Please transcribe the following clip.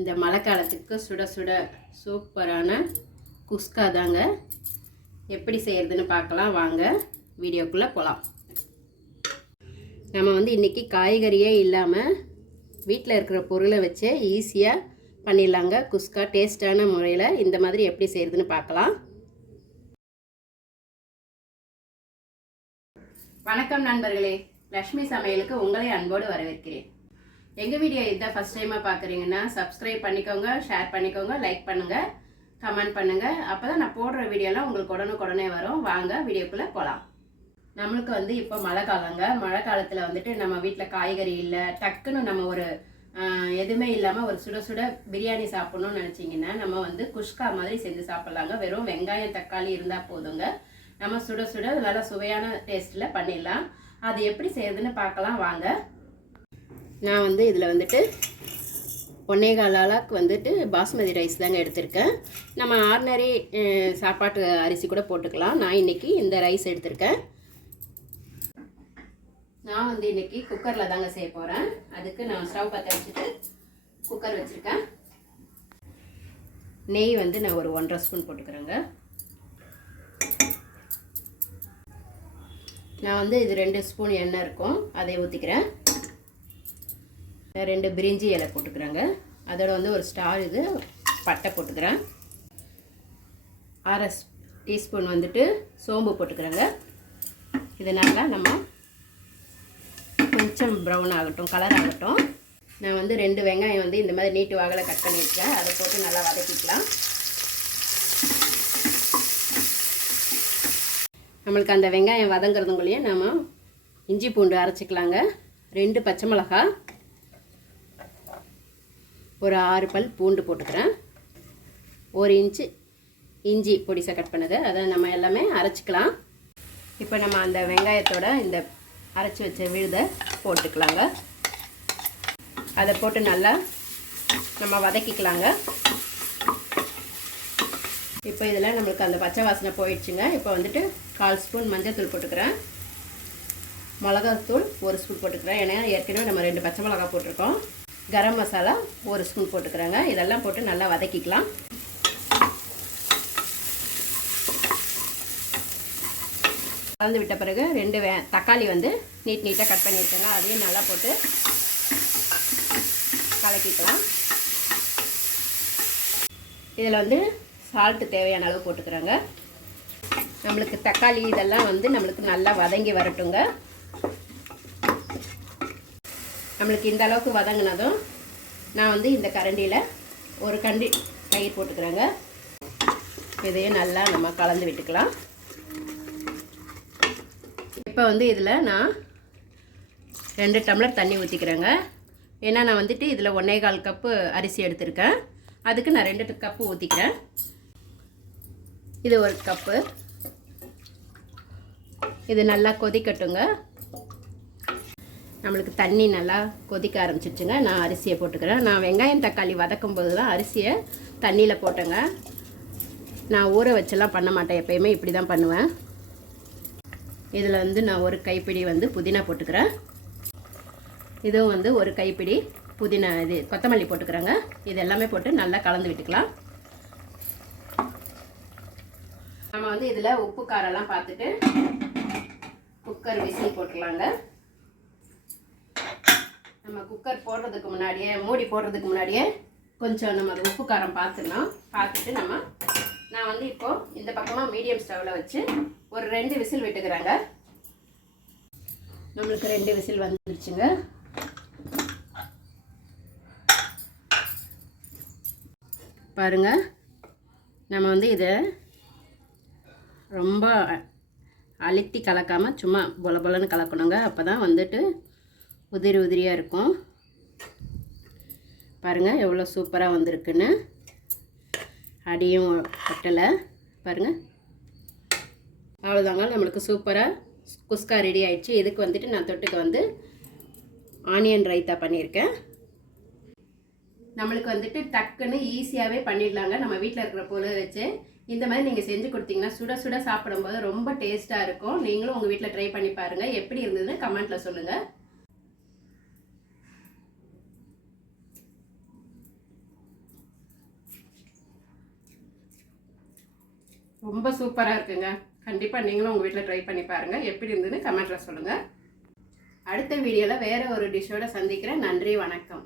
இந்த மழை காலத்துக்கு சுட சுட சூப்பரான குஸ்கா தாங்க. எப்படி செய்கிறதுன்னு பார்க்கலாம். வாங்க வீடியோக்குள்ளே போகலாம் நம்ம வந்து இன்றைக்கி காய்கறியே இல்லாமல் வீட்டில் இருக்கிற பொருளை வச்சே ஈஸியாக பண்ணிடலாங்க. குஸ்கா டேஸ்டான முறையில் இந்த மாதிரி எப்படி செய்கிறதுன்னு பார்க்கலாம். வணக்கம் நண்பர்களே. லக்ஷ்மி சமையலுக்கு உங்களை அன்போடு வரவேற்கிறேன். எங்கள் வீடியோ இதான் ஃபஸ்ட் டைமாக பார்க்குறீங்கன்னா சப்ஸ்கிரைப் பண்ணிக்கோங்க ஷேர் பண்ணிக்கோங்க லைக் பண்ணுங்கள் கமெண்ட் பண்ணுங்கள் அப்போ தான் நான் போடுற வீடியோலாம் உங்களுக்கு உடனுக்குடனே வரும். வாங்க வீடியோக்குள்ளே போகலாம் நம்மளுக்கு வந்து இப்போ மழை காலங்க. மழை காலத்தில் வந்துட்டு நம்ம வீட்டில் காய்கறி இல்லை டக்குன்னு நம்ம ஒரு எதுவுமே இல்லாமல் ஒரு சுட சுட பிரியாணி சாப்பிட்ணும்னு நினச்சிங்கன்னா நம்ம வந்து குஷ்கா மாதிரி செஞ்சு சாப்பிட்லாங்க. வெறும் வெங்காயம் தக்காளி இருந்தால் போதுங்க. நம்ம சுட சுட நல்லா சுவையான டேஸ்ட்டில் பண்ணிடலாம். அது எப்படி செய்யறதுன்னு பார்க்கலாம். வாங்க. நான் வந்து இதில் வந்துட்டு ஒன்னே கால் அளவுக்கு வந்துட்டு பாஸ்மதி ரைஸ் தாங்க எடுத்திருக்கேன். நம்ம ஆர்டினரி சாப்பாட்டு அரிசி கூட போட்டுக்கலாம். நான் இன்னைக்கு இந்த ரைஸ் எடுத்திருக்கேன். நான் வந்து இன்றைக்கி குக்கரில் தாங்க செய்ய போகிறேன் அதுக்கு நான் ஸ்டவ் பற்ற வச்சுட்டு குக்கர் வச்சுருக்கேன். நெய் வந்து நான் ஒரு ஒன்றரை ஸ்பூன் போட்டுக்கிறேங்க. நான் வந்து இது ரெண்டு ஸ்பூன் எண்ணெய் இருக்கும். அதை ஊற்றிக்கிறேன் ரெண்டு பிரிஞ்சி இலை போட்டுக்கிறேங்க. அதோட வந்து ஒரு ஸ்டார் இது பட்டை போட்டுக்கிறேன். அரை டீஸ்பூன் வந்துட்டு சோம்பு போட்டுக்கிறேங்க. இதனால் நம்ம கொஞ்சம் ப்ரௌன் ஆகட்டும் கலர் ஆகட்டும். நான் வந்து ரெண்டு வெங்காயம் வந்து இந்த மாதிரி நீட்டு வாகலை கட் பண்ணியிருக்கேன் அதை போட்டு நல்லா வதக்கிக்கலாம். நம்மளுக்கு அந்த வெங்காயம் வதங்குறதுங்களையும் நம்ம இஞ்சி பூண்டு அரைச்சிக்கலாங்க. ரெண்டு பச்சை மிளகாய் ஒரு ஆறு பல் பூண்டு போட்டுக்கிறேன். ஒரு இன்ச்சு இஞ்சி பொடிசை கட் பண்ணது. அதை நம்ம எல்லாமே அரைச்சிக்கலாம். இப்போ நம்ம அந்த வெங்காயத்தோட இந்த அரைச்சி வச்ச விழுதை போட்டுக்கலாங்க. அதை போட்டு நல்லா நம்ம வதக்கிக்கலாங்க. இப்போ இதில் நம்மளுக்கு அந்த பச்சை வாசனை போயிடுச்சுங்க. இப்போ வந்துட்டு கால் ஸ்பூன் மஞ்சள்தூள் போட்டுக்கிறேன். மிளகாத்தூள் ஒரு ஸ்பூன் போட்டுக்கிறேன். ஏன்னா ஏற்கனவே நம்ம ரெண்டு பச்சை மிளகா போட்டிருக்கோம். கரம் மசாலா ஒரு ஸ்பூன் போட்டுக்கிறேங்க. இதெல்லாம் போட்டு நல்லா வதக்கிக்கலாம். கலந்து விட்ட பிறகு ரெண்டு வே தக்காளி வந்து நீட் நீட்டாக கட் பண்ணியிருக்கேங்க. அதையும் நல்லா போட்டு கலக்கிக்கலாம். இதில் வந்து சால்ட்டு தேவையான அளவு போட்டுக்கிறேங்க. நம்மளுக்கு தக்காளி இதெல்லாம் வந்து நம்மளுக்கு நல்லா வதங்கி வரட்டுங்க. நம்மளுக்கு இந்த அளவுக்கு வதங்கினதும் நான் வந்து இந்த கரண்டியில் ஒரு கண்டி தயிர் போட்டுக்கிறேங்க. இதையும் நல்லா நம்ம கலந்து விட்டுக்கலாம். இப்போ வந்து இதில் நான் ரெண்டு டம்ளர் தண்ணி ஊற்றிக்கிறேங்க ஏன்னா நான் வந்துட்டு இதில் ஒன்றே கால் கப்பு அரிசி எடுத்திருக்கேன். அதுக்கு நான் ரெண்டு கப்பு ஊற்றிக்கிறேன் இது ஒரு கப்பு. இது நல்லா கொதிக்கட்டுங்க. நம்மளுக்கு தண்ணி நல்லா கொதிக்க ஆரம்பிச்சிருச்சுங்க. நான் அரிசியை போட்டுக்கிறேன். நான் வெங்காயம் தக்காளி வதக்கும் போது தான் அரிசியை தண்ணியில் போட்டேங்க. நான் ஊற வச்செல்லாம் பண்ண மாட்டேன். எப்பயுமே இப்படி தான் பண்ணுவேன். இதில் வந்து நான் ஒரு கைப்பிடி வந்து புதினா போட்டுக்கிறேன். இதுவும் வந்து ஒரு கைப்பிடி புதினா இது கொத்தமல்லி போட்டுக்கிறேங்க. இது எல்லாமே போட்டு நல்லா கலந்து விட்டுக்கலாம். நம்ம வந்து இதில் உப்பு காரெல்லாம் பார்த்துட்டு குக்கர் விசில் போட்டுக்கலாங்க. நம்ம குக்கர் போடுறதுக்கு முன்னாடியே மூடி போடுறதுக்கு முன்னாடியே கொஞ்சம் நம்ம உப்பு காரம் பார்த்துடணும் பார்த்துட்டு நம்ம நான் வந்து இப்போது இந்த பக்கமாக மீடியம் ஸ்டவ்வில் வச்சு ஒரு ரெண்டு விசில் விட்டுக்கிறேங்க. நம்மளுக்கு ரெண்டு விசில் வந்துருச்சுங்க. பாருங்க நம்ம வந்து இதை ரொம்ப அழுத்தி கலக்காமல் சும்மா பொல பொலன்னு கலக்கணுங்க. அப்போ தான் வந்துட்டு உதிரி உதிரியாக இருக்கும். பாருங்கள் எவ்வளோ சூப்பராக வந்திருக்குன்னு. அடியும் கட்டலை பாருங்கள் அவ்வளோதாங்க நம்மளுக்கு சூப்பராக குஸ்கா ரெடி ஆயிடுச்சு. இதுக்கு வந்துட்டு நான் தொட்டுக்கு வந்து ஆனியன் ரைத்தா பண்ணியிருக்கேன். நம்மளுக்கு வந்துட்டு டக்குன்னு ஈஸியாகவே பண்ணிடலாங்க. நம்ம வீட்டில் இருக்கிற பொருளை வச்சு இந்த மாதிரி நீங்கள் செஞ்சு கொடுத்தீங்கன்னா சுட சுட சாப்பிடும்போது ரொம்ப டேஸ்ட்டாக இருக்கும். நீங்களும் உங்கள் வீட்டில் ட்ரை பண்ணி பாருங்கள் எப்படி இருந்ததுன்னு கமெண்ட்டில் சொல்லுங்கள் ரொம்ப சூப்பராக இருக்குங்க. கண்டிப்பாக நீங்களும் உங்கள் வீட்டில் ட்ரை பண்ணி பாருங்கள் எப்படி இருந்ததுன்னு கமெண்ட்டில் சொல்லுங்கள் அடுத்த வீடியோவில் வேறு ஒரு டிஷ்ஷோட சந்திக்கிறேன். நன்றி வணக்கம்.